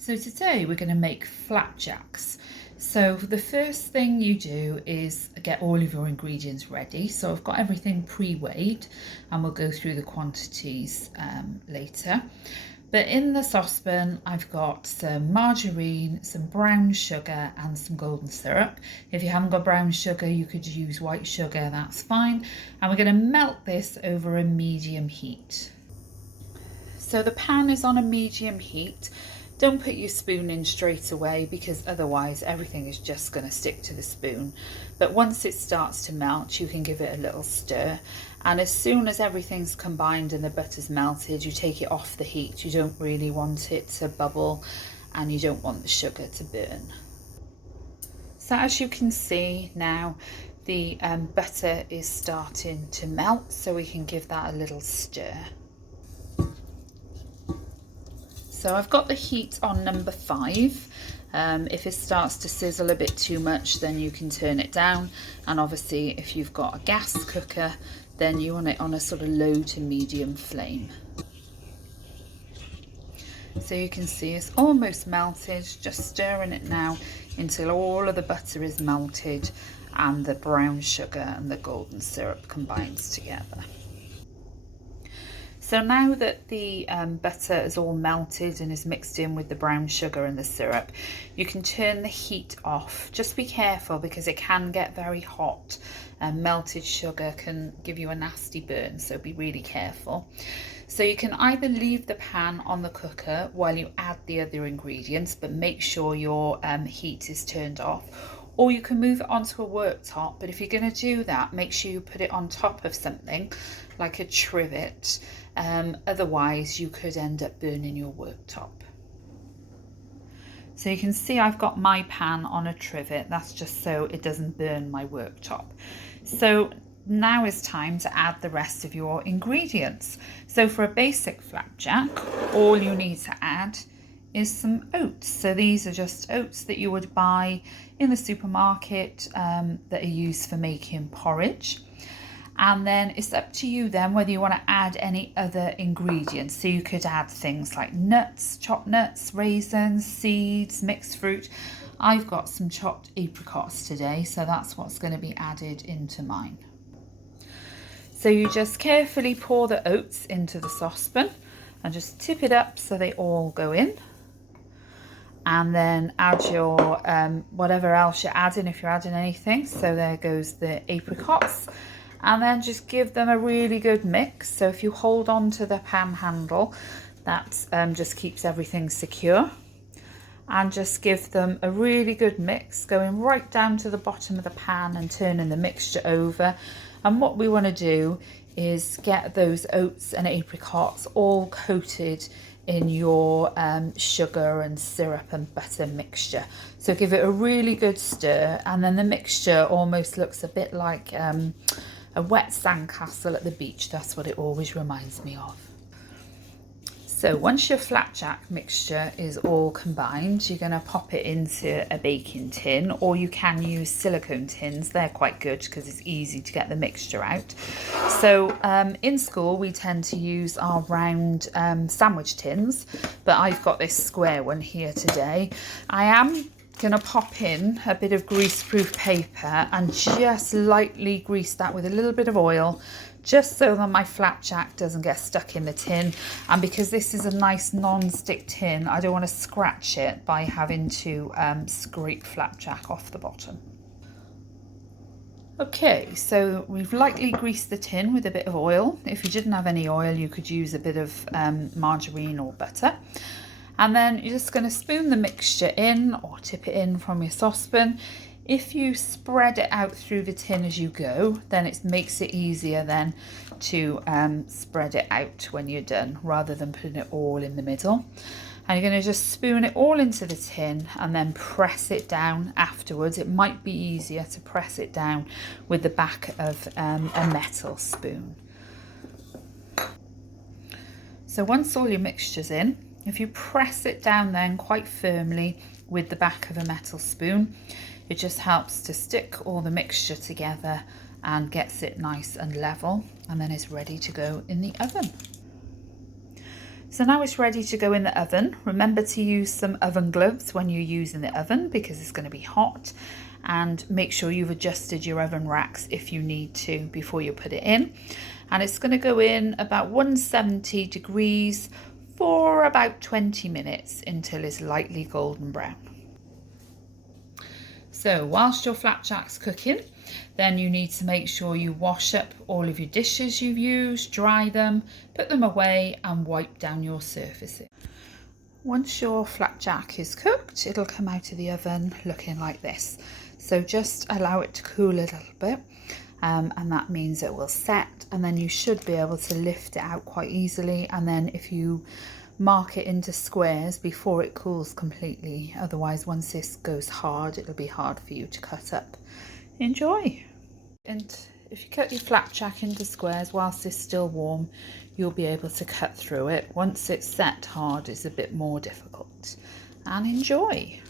So today we're going to make flapjacks. So the first thing you do is get all of your ingredients ready. So I've got everything pre-weighed and we'll go through the quantities later. But in the saucepan I've got some margarine, some brown sugar and some golden syrup. If you haven't got brown sugar you could use white sugar, that's fine. And we're going to melt this over a medium heat. So the pan is on a medium heat. Don't put your spoon in straight away because otherwise everything is just going to stick to the spoon. But once it starts to melt, you can give it a little stir. And as soon as everything's combined and the butter's melted, you take it off the heat. You don't really want it to bubble and you don't want the sugar to burn. So as you can see now, the butter is starting to melt, so we can give that a little stir. So I've got the heat on number 5. If it starts to sizzle a bit too much, then you can turn it down. And obviously if you've got a gas cooker, then you want it on a sort of low to medium flame. So you can see it's almost melted, just stirring it now until all of the butter is melted and the brown sugar and the golden syrup combines together. So now that the butter is all melted and is mixed in with the brown sugar and the syrup, you can turn the heat off. Just be careful because it can get very hot and melted sugar can give you a nasty burn, so be really careful. So you can either leave the pan on the cooker while you add the other ingredients, but make sure your heat is turned off. Or you can move it onto a worktop, but if you're going to do that, make sure you put it on top of something like a trivet. Otherwise you could end up burning your worktop. So you can see I've got my pan on a trivet. That's just so it doesn't burn my worktop. So now is time to add the rest of your ingredients. So for a basic flapjack, all you need to add is some oats. So these are just oats that you would buy in the supermarket that are used for making porridge. And then it's up to you then whether you want to add any other ingredients. So you could add things like nuts, chopped nuts, raisins, seeds, mixed fruit. I've got some chopped apricots today, so that's what's going to be added into mine. So you just carefully pour the oats into the saucepan and just tip it up so they all go in. And then add your whatever else you're adding, if you're adding anything. So there goes the apricots. And then just give them a really good mix. So if you hold on to the pan handle, that just keeps everything secure. And just give them a really good mix, going right down to the bottom of the pan and turning the mixture over. And what we want to do is get those oats and apricots all coated in your sugar and syrup and butter mixture. So give it a really good stir, and then the mixture almost looks a bit like a wet sandcastle at the beach. That's what it always reminds me of. So once your flapjack mixture is all combined, you're going to pop it into a baking tin, or you can use silicone tins. They're quite good because it's easy to get the mixture out. So in school we tend to use our round sandwich tins, but I've got this square one here today. I am going to pop in a bit of greaseproof paper and just lightly grease that with a little bit of oil, just so that my flapjack doesn't get stuck in the tin. And because this is a nice non-stick tin, I don't want to scratch it by having to scrape flapjack off the bottom. Okay, so we've lightly greased the tin with a bit of oil. If you didn't have any oil, you could use a bit of margarine or butter. And then you're just going to spoon the mixture in or tip it in from your saucepan. If you spread it out through the tin as you go, then it makes it easier then to spread it out when you're done, rather than putting it all in the middle. And you're going to just spoon it all into the tin and then press it down afterwards. It might be easier to press it down with the back of a metal spoon. So once all your mixture's in, if you press it down then quite firmly with the back of a metal spoon, it just helps to stick all the mixture together and gets it nice and level, and then it's ready to go in the oven. So now it's ready to go in the oven. Remember to use some oven gloves when you use in the oven because it's going to be hot, and make sure you've adjusted your oven racks if you need to before you put it in. And it's going to go in about 170 degrees for about 20 minutes until it's lightly golden brown. So whilst your flapjack's cooking, then you need to make sure you wash up all of your dishes you've used, dry them, put them away and wipe down your surfaces. Once your flapjack is cooked, it'll come out of the oven looking like this. So just allow it to cool a little bit, and that means it will set, and then you should be able to lift it out quite easily. And then if you mark it into squares before it cools completely, otherwise once this goes hard it'll be hard for you to cut up. Enjoy. And if you cut your flapjack into squares whilst it's still warm, you'll be able to cut through it. Once it's set hard, it's a bit more difficult. And enjoy.